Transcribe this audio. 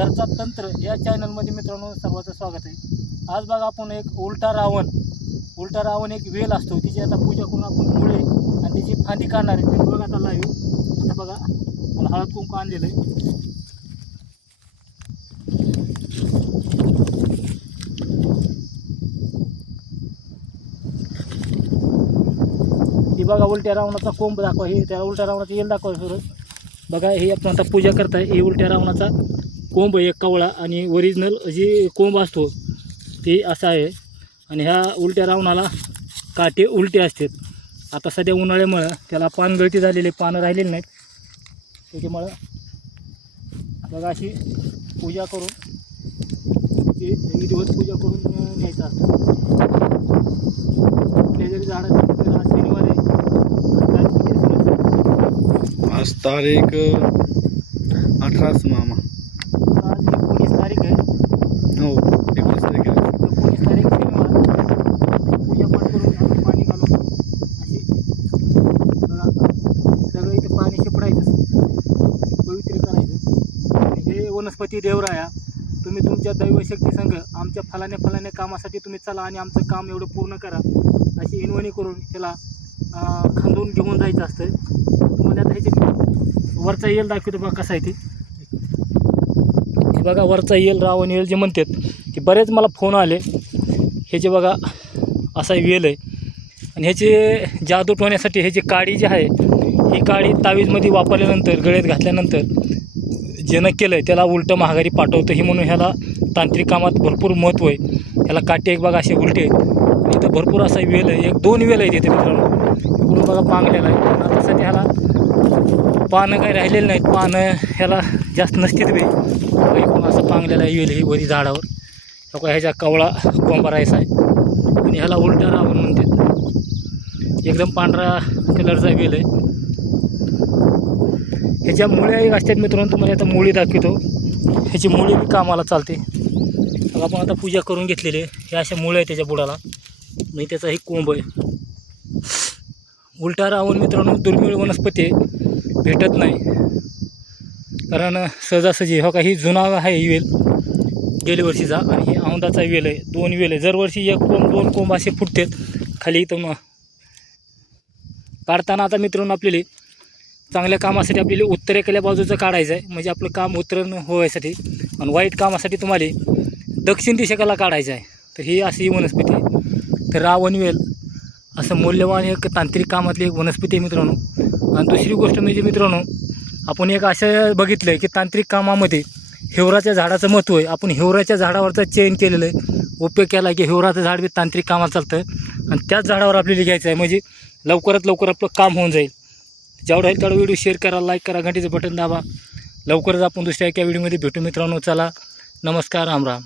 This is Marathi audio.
घरचा तंत्र या चॅनलमध्ये मित्रांनो सर्वांचं स्वागत आहे। आज बघा आपण एक उलटा रावण एक वेल असतो, तिची आता पूजा करून आपण मुळे आणि तिची फांदी काढणार आहे। ते बघा आता लाईव्ह, आता बघा मला हळद कुंकू आणलेलं आहे। ही बघा उलट्या रावणाचा कोंब दाखवा, हे त्या उलट्या रावणाची येल दाखवा सर। बघा हे आपण आता पूजा करताय, हे उलट्या रावणाचा कोंब एक कवळा आणि ओरिजिनल जी कोंब असतो ते असा आहे। आणि ह्या उलट्या रावणाला काटे उलटे असतात। आता सध्या उन्हाळ्यामुळं त्याला पानगळती झालेली, पानं राहिलेली नाहीत, त्याच्यामुळं बघा अशी पूजा करून ते दिवस पूजा करून न्यायचं असतं। कुठल्या जरी झाडाचं आज शनिवार आहे, आज तारीख 18 मामा, आज 19 तारीख आहे। हो 19 तारीख आहे। 19 तारीख शनिवार, पूजा पाठ करून आपण पाणी घालून अशी सगळं इथे पाणी शिपडायचं, पवित्र करायचं। आणि हे वनस्पती देवराया, तुम्ही तुमच्या दैवशक्ती संघ आमच्या फलाने कामासाठी तुम्ही चला आणि आमचं काम एवढं पूर्ण करा, अशी इनवणी करून त्याला खांदून घेऊन जायचं असतं। तुम्हाला आता ह्याचे वरचा येल दाखवतो बघा कसा आहे ते। हे बघा वरचा येल, रावण येल जे म्हणतात ते बरेच मला फोन आले। ह्याचे बघा असा वेल आहे आणि ह्याचे जादू ठेवण्यासाठी ह्याची काडी जी आहे, ही काडी तावीजमध्ये वापरल्यानंतर, गळ्यात घातल्यानंतर ज्यानं केलं आहे त्याला उलटं महागारी पाठवतं, ही म्हणून ह्याला तांत्रिक कामात भरपूर महत्त्व आहे। ह्याला काटे एक बघा असे उलटे आहेत, इथं भरपूर असा वेल आहे, एक दोन वेल आहे तिथे मित्रांनो। इकडून बघा पांगलेला आहे, आता सध्या ह्याला पानं काही राहिलेलं नाहीत, पानं ह्याला जास्त नसतील बे। इकडून असं पांगलेला आहे वेल, ही वरी झाडावर बघा, ह्याच्या कवळा कोंबा राहायचा आहे आणि ह्याला उलटा रावण म्हणतात। एकदम पांढरा कलरचा वेल आहे। ह्याच्या मुळ्या एक असतात मित्रांनो, तुम्हाला आता मुळी दाखवतो। ह्याची मुळी बी कामाला चालते। मग आपण आता पूजा करून घेतलेली आहे, हे अशा मुळ्या आहे त्याच्या बुडाला, म्हणजे त्याचा ही कोंब आहे। उलटा रावण मित्रांनो दुर्मिळ वनस्पती आहे, भेटत नाही, कारण सहजासहजी हो का, ही जुना आहे वेल गेल्या वर्षीचा, आणि ही औंदाचा वेल आहे, दोन वेल आहे। दरवर्षी एक कोंब दोन कोंब असे फुटतात खाली इथं काढताना। आता मित्रांनो आपल्याला चांगल्या कामासाठी आपल्याला उत्तरेकडल्या बाजूचं काढायचं आहे, म्हणजे आपलं काम उतरण व्हायसाठी, आणि वाईट कामासाठी तुम्हाला दक्षिण दिशेला काढायचं आहे। तर ही अशी वनस्पती आहे, तर रावण वेल असं मौल्यवान एक तांत्रिक कामातली एक वनस्पती आहे मित्रांनो। आणि दुसरी गोष्ट म्हणजे मित्रांनो, आपण एक असं बघितलं आहे की तांत्रिक कामामध्ये हिवराच्या झाडाचं महत्त्व आहे। आपण हिवराच्या झाडावरचा चयन केलेलं आहे, उपयोग केला आहे की हिवराचं झाड बी तांत्रिक कामाला चालतं, आणि त्याच झाडावर आपल्याला घ्यायचं आहे, म्हणजे लवकरात लवकर आपलं काम होऊन जाईल। जेवढा होईल तेवढा व्हिडिओ शेअर करा, लाईक करा, घंटीचं बटन दाबा। लवकरच आपण दुसऱ्या एका व्हिडिओमध्ये भेटू मित्रांनो। चला, नमस्कार, राम राम।